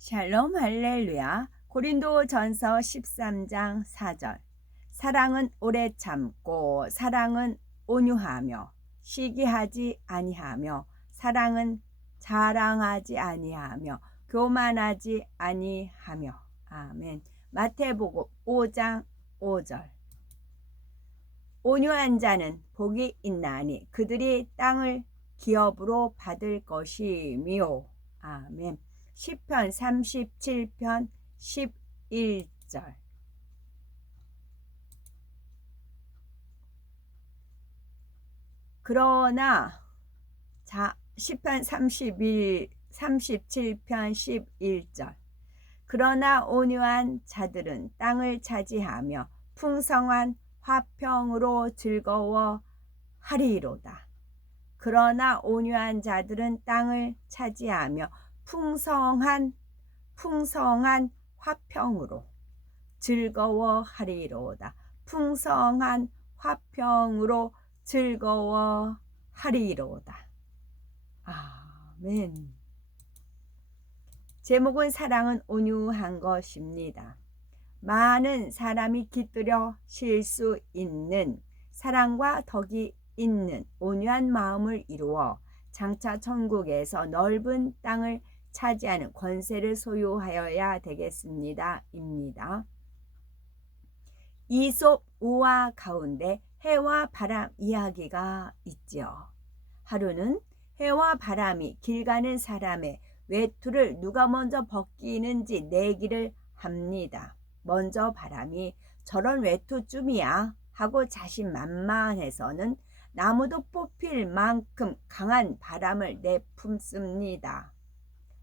샬롬 할렐루야. 고린도전서 13장 4절. 사랑은 오래 참고 사랑은 온유하며 시기하지 아니하며 사랑은 자랑하지 아니하며 교만하지 아니하며. 아멘. 마태복음 5장 5절. 온유한 자는 복이 있나니 그들이 땅을 기업으로 받을 것이며. 아멘. 시편 37편 11절. 그러나 시편 37편 11절. 그러나 온유한 자들은 땅을 차지하며 풍성한 화평으로 즐거워하리로다. 그러나 온유한 자들은 땅을 차지하며 풍성한 화평으로 즐거워하리로다. 풍성한 화평으로 즐거워하리로다. 아멘. 제목은 사랑은 온유한 것입니다. 많은 사람이 깃들여 실 수 있는 사랑과 덕이 있는 온유한 마음을 이루어 장차 천국에서 넓은 땅을 차지하는 권세를 소유하여야 되겠습니다. 입니다. 이솝 우화 가운데 해와 바람 이야기가 있죠. 하루는 해와 바람이 길 가는 사람의 외투를 누가 먼저 벗기는지 내기를 합니다. 먼저 바람이 저런 외투쯤이야 하고 자신만만해서는 나무도 뽑힐 만큼 강한 바람을 내뿜습니다.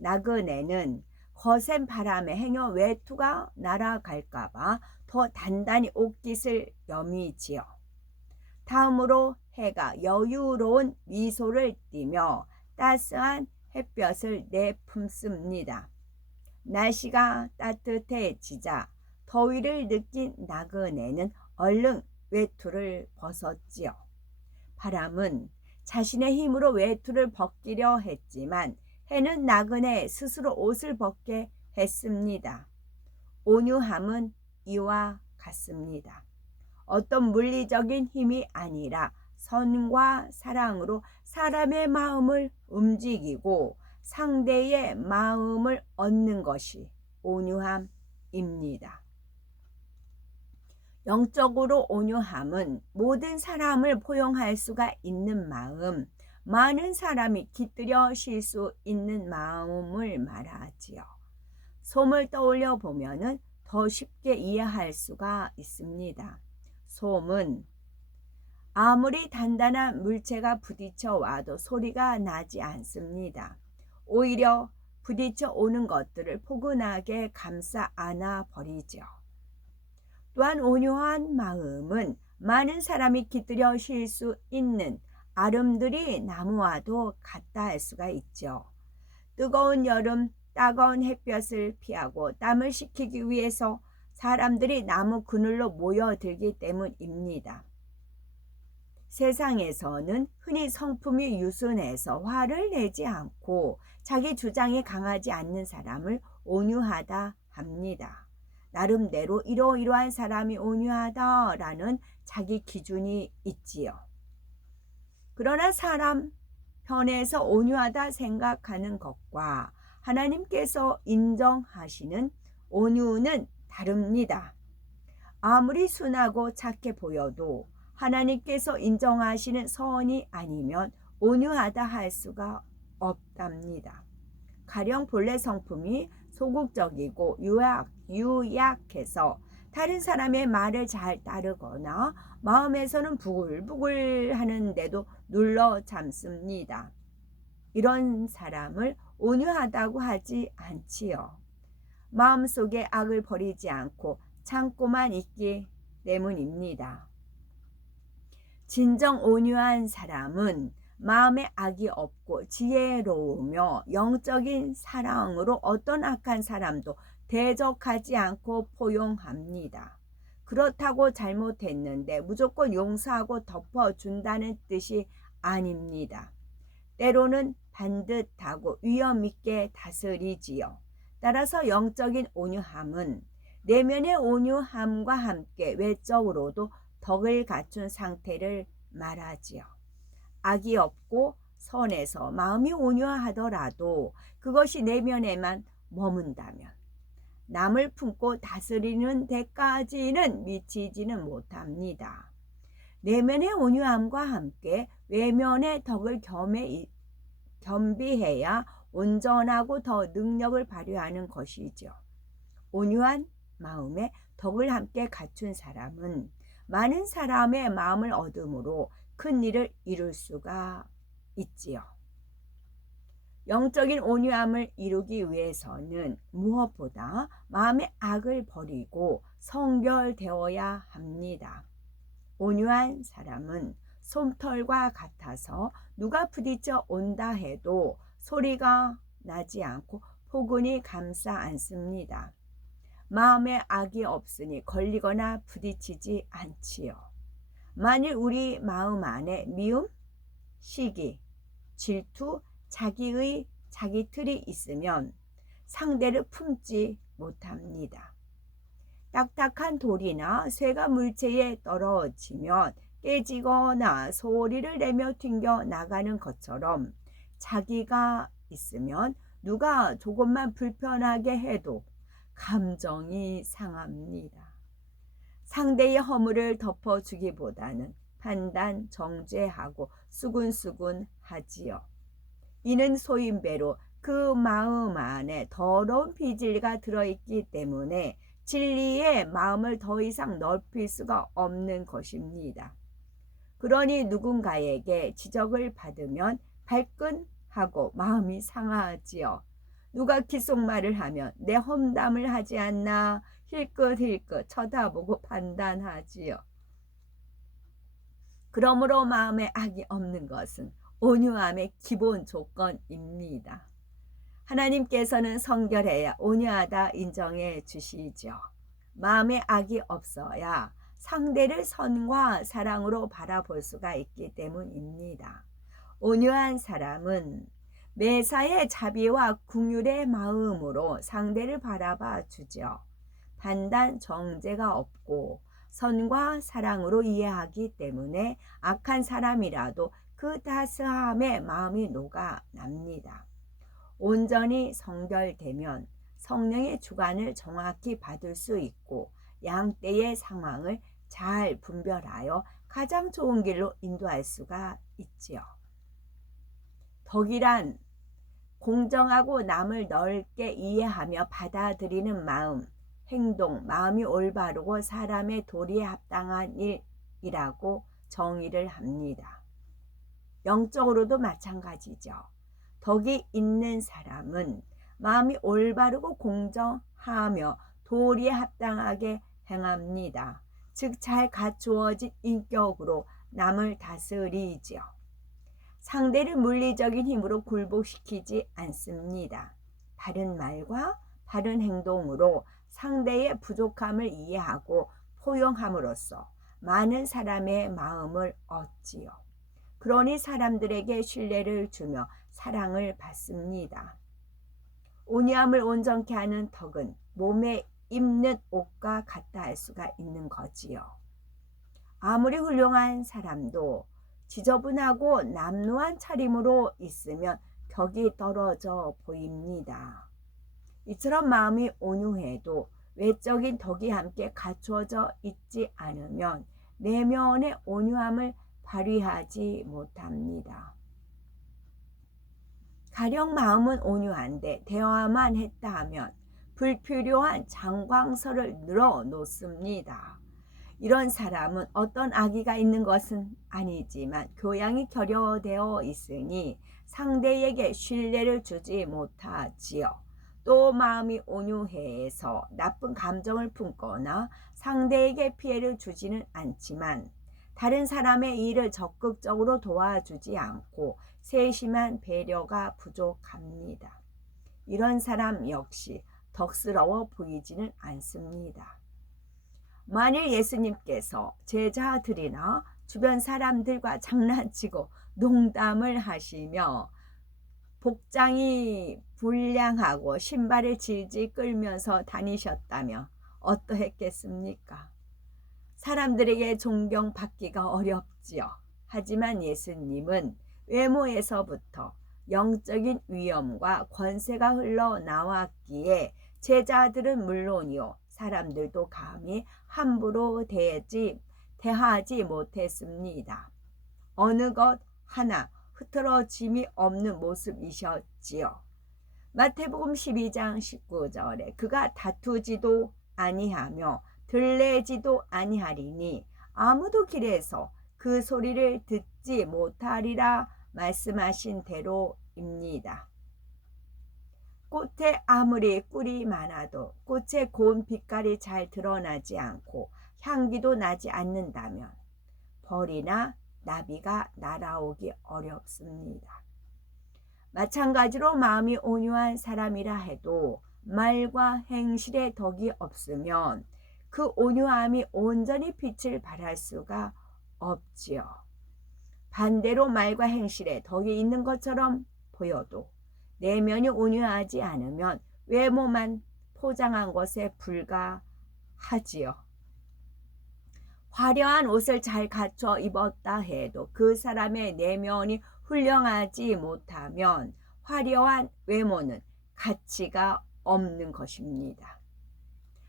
나그네는 거센 바람에 행여 외투가 날아갈까봐 더 단단히 옷깃을 여미지요. 다음으로 해가 여유로운 미소를 띠며 따스한 햇볕을 내뿜습니다. 날씨가 따뜻해지자 더위를 느낀 나그네는 얼른 외투를 벗었지요. 바람은 자신의 힘으로 외투를 벗기려 했지만 해는 나그네 스스로 옷을 벗게 했습니다. 온유함은 이와 같습니다. 어떤 물리적인 힘이 아니라 선과 사랑으로 사람의 마음을 움직이고 상대의 마음을 얻는 것이 온유함입니다. 영적으로 온유함은 모든 사람을 포용할 수가 있는 마음, 많은 사람이 깃들여 실 수 있는 마음을 말하지요. 솜을 떠올려 보면은 더 쉽게 이해할 수가 있습니다. 솜은 아무리 단단한 물체가 부딪혀 와도 소리가 나지 않습니다. 오히려 부딪혀 오는 것들을 포근하게 감싸 안아 버리죠. 또한 온유한 마음은 많은 사람이 깃들여 실 수 있는 아름드리 나무와도 같다 할 수가 있죠. 뜨거운 여름 따가운 햇볕을 피하고 땀을 식히기 위해서 사람들이 나무 그늘로 모여들기 때문입니다. 세상에서는 흔히 성품이 유순해서 화를 내지 않고 자기 주장이 강하지 않는 사람을 온유하다 합니다. 나름대로 이러이러한 사람이 온유하다라는 자기 기준이 있지요. 그러나 사람 편에서 온유하다 생각하는 것과 하나님께서 인정하시는 온유는 다릅니다. 아무리 순하고 착해 보여도 하나님께서 인정하시는 선이 아니면 온유하다 할 수가 없답니다. 가령 본래 성품이 소극적이고 유약해서 다른 사람의 말을 잘 따르거나 마음에서는 부글부글 하는데도 눌러 참습니다. 이런 사람을 온유하다고 하지 않지요. 마음속에 악을 버리지 않고 참고만 있기 때문입니다. 진정 온유한 사람은 마음에 악이 없고 지혜로우며 영적인 사랑으로 어떤 악한 사람도 대적하지 않고 포용합니다. 그렇다고 잘못했는데 무조건 용서하고 덮어준다는 뜻이 아닙니다. 때로는 반듯하고 위험 있게 다스리지요. 따라서 영적인 온유함은 내면의 온유함과 함께 외적으로도 덕을 갖춘 상태를 말하지요. 악이 없고 선해서 마음이 온유하더라도 그것이 내면에만 머문다면 남을 품고 다스리는 데까지는 미치지는 못합니다. 내면의 온유함과 함께 외면의 덕을 겸비해야 온전하고 더 능력을 발휘하는 것이죠. 온유한 마음에 덕을 함께 갖춘 사람은 많은 사람의 마음을 얻음으로 큰 일을 이룰 수가 있지요. 영적인 온유함을 이루기 위해서는 무엇보다 마음의 악을 버리고 성결되어야 합니다. 온유한 사람은 솜털과 같아서 누가 부딪혀 온다 해도 소리가 나지 않고 포근히 감싸 안습니다. 마음에 악이 없으니 걸리거나 부딪히지 않지요. 만일 우리 마음 안에 미움, 시기, 질투, 자기 틀이 있으면 상대를 품지 못합니다. 딱딱한 돌이나 쇠가 물체에 떨어지면 깨지거나 소리를 내며 튕겨 나가는 것처럼 자기가 있으면 누가 조금만 불편하게 해도 감정이 상합니다. 상대의 허물을 덮어주기보다는 판단, 정죄하고 수군수군 하지요. 이는 소인배로 그 마음 안에 더러운 비질가 들어있기 때문에 진리의 마음을 더 이상 넓힐 수가 없는 것입니다. 그러니 누군가에게 지적을 받으면 발끈하고 마음이 상하지요. 누가 귓속말을 하면 내 험담을 하지 않나 힐끗힐끗 쳐다보고 판단하지요. 그러므로 마음에 악이 없는 것은 온유함의 기본 조건입니다. 하나님께서는 성결해야 온유하다 인정해 주시죠. 마음에 악이 없어야 상대를 선과 사랑으로 바라볼 수가 있기 때문입니다. 온유한 사람은 매사에 자비와 긍휼의 마음으로 상대를 바라봐 주죠. 판단, 정죄가 없고 선과 사랑으로 이해하기 때문에 악한 사람이라도 그 따스함에 마음이 녹아납니다. 온전히 성결되면 성령의 주관을 정확히 받을 수 있고 양떼의 상황을 잘 분별하여 가장 좋은 길로 인도할 수가 있지요. 덕이란 공정하고 남을 넓게 이해하며 받아들이는 마음, 행동, 마음이 올바르고 사람의 도리에 합당한 일이라고 정의를 합니다. 영적으로도 마찬가지죠. 덕이 있는 사람은 마음이 올바르고 공정하며 도리에 합당하게 행합니다. 즉 잘 갖추어진 인격으로 남을 다스리지요. 상대를 물리적인 힘으로 굴복시키지 않습니다. 바른 말과 바른 행동으로 상대의 부족함을 이해하고 포용함으로써 많은 사람의 마음을 얻지요. 그러니 사람들에게 신뢰를 주며 사랑을 받습니다. 온유함을 온전케 하는 덕은 몸에 입는 옷과 같다 할 수가 있는 거지요. 아무리 훌륭한 사람도 지저분하고 남루한 차림으로 있으면 격이 떨어져 보입니다. 이처럼 마음이 온유해도 외적인 덕이 함께 갖추어져 있지 않으면 내면의 온유함을 발휘하지 못합니다. 가령 마음은 온유한데 대화만 했다 하면 불필요한 장광설을 늘어놓습니다. 이런 사람은 어떤 악의가 있는 것은 아니지만 교양이 결여되어 있으니 상대에게 신뢰를 주지 못하지요. 또 마음이 온유해서 나쁜 감정을 품거나 상대에게 피해를 주지는 않지만 다른 사람의 일을 적극적으로 도와주지 않고 세심한 배려가 부족합니다. 이런 사람 역시 덕스러워 보이지는 않습니다. 만일 예수님께서 제자들이나 주변 사람들과 장난치고 농담을 하시며 복장이 불량하고 신발을 질질 끌면서 다니셨다며 어떠했겠습니까? 사람들에게 존경받기가 어렵지요. 하지만 예수님은 외모에서부터 영적인 위엄과 권세가 흘러나왔기에 제자들은 물론이요, 사람들도 감히 함부로 대하지 못했습니다. 어느 것 하나 흐트러짐이 없는 모습이셨지요. 마태복음 12장 19절에 그가 다투지도 아니하며 들레지도 아니하리니 아무도 길에서 그 소리를 듣지 못하리라 말씀하신 대로입니다. 꽃에 아무리 꿀이 많아도 꽃의 고운 빛깔이 잘 드러나지 않고 향기도 나지 않는다면 벌이나 나비가 날아오기 어렵습니다. 마찬가지로 마음이 온유한 사람이라 해도 말과 행실에 덕이 없으면 그 온유함이 온전히 빛을 발할 수가 없지요. 반대로 말과 행실에 덕이 있는 것처럼 보여도 내면이 온유하지 않으면 외모만 포장한 것에 불과하지요. 화려한 옷을 잘 갖춰 입었다 해도 그 사람의 내면이 훌륭하지 못하면 화려한 외모는 가치가 없는 것입니다.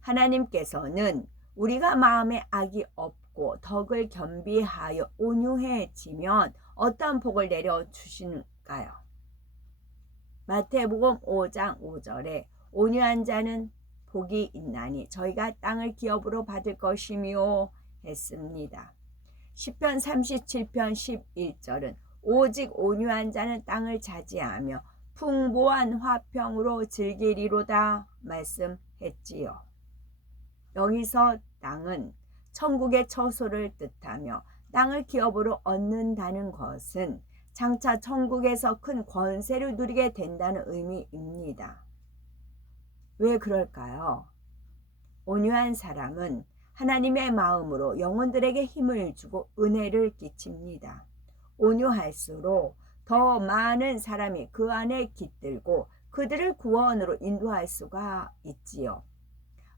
하나님께서는 우리가 마음에 악이 없고 덕을 겸비하여 온유해지면 어떤 복을 내려주시는가요? 마태복음 5장 5절에 온유한 자는 복이 있나니 저희가 땅을 기업으로 받을 것이며 했습니다. 시편 37편 11절은 오직 온유한 자는 땅을 차지하며 풍부한 화평으로 즐기리로다 말씀했지요. 여기서 땅은 천국의 처소를 뜻하며 땅을 기업으로 얻는다는 것은 장차 천국에서 큰 권세를 누리게 된다는 의미입니다. 왜 그럴까요? 온유한 사람은 하나님의 마음으로 영혼들에게 힘을 주고 은혜를 끼칩니다. 온유할수록 더 많은 사람이 그 안에 깃들고 그들을 구원으로 인도할 수가 있지요.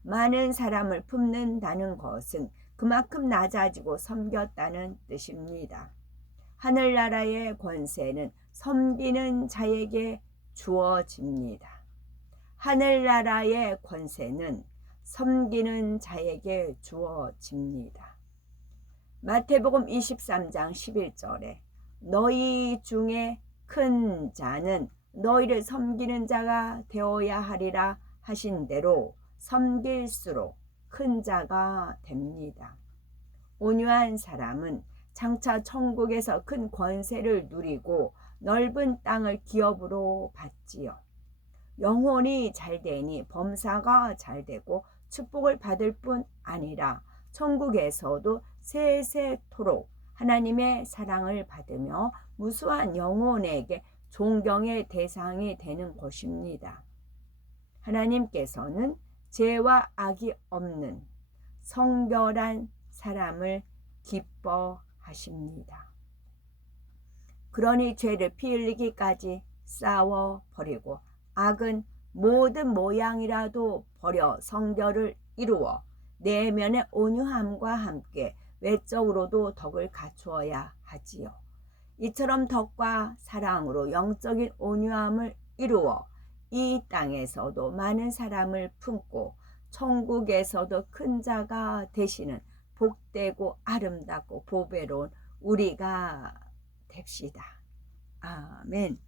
많은 사람을 품는다는 것은 그만큼 낮아지고 섬겼다는 뜻입니다. 하늘나라의 권세는 섬기는 자에게 주어집니다. 하늘나라의 권세는 섬기는 자에게 주어집니다. 마태복음 23장 11절에 너희 중에 큰 자는 너희를 섬기는 자가 되어야 하리라 하신 대로 섬길수록 큰 자가 됩니다. 온유한 사람은 장차 천국에서 큰 권세를 누리고 넓은 땅을 기업으로 받지요. 영혼이 잘되니 범사가 잘되고 축복을 받을 뿐 아니라 천국에서도 세세토록 하나님의 사랑을 받으며 무수한 영혼에게 존경의 대상이 되는 것입니다. 하나님께서는 죄와 악이 없는 성결한 사람을 기뻐하십니다. 그러니 죄를 피 흘리기까지 싸워버리고 악은 모든 모양이라도 버려 성결을 이루어 내면의 온유함과 함께 외적으로도 덕을 갖추어야 하지요. 이처럼 덕과 사랑으로 영적인 온유함을 이루어 이 땅에서도 많은 사람을 품고 천국에서도 큰 자가 되시는 복되고 아름답고 보배로운 우리가 됩시다. 아멘.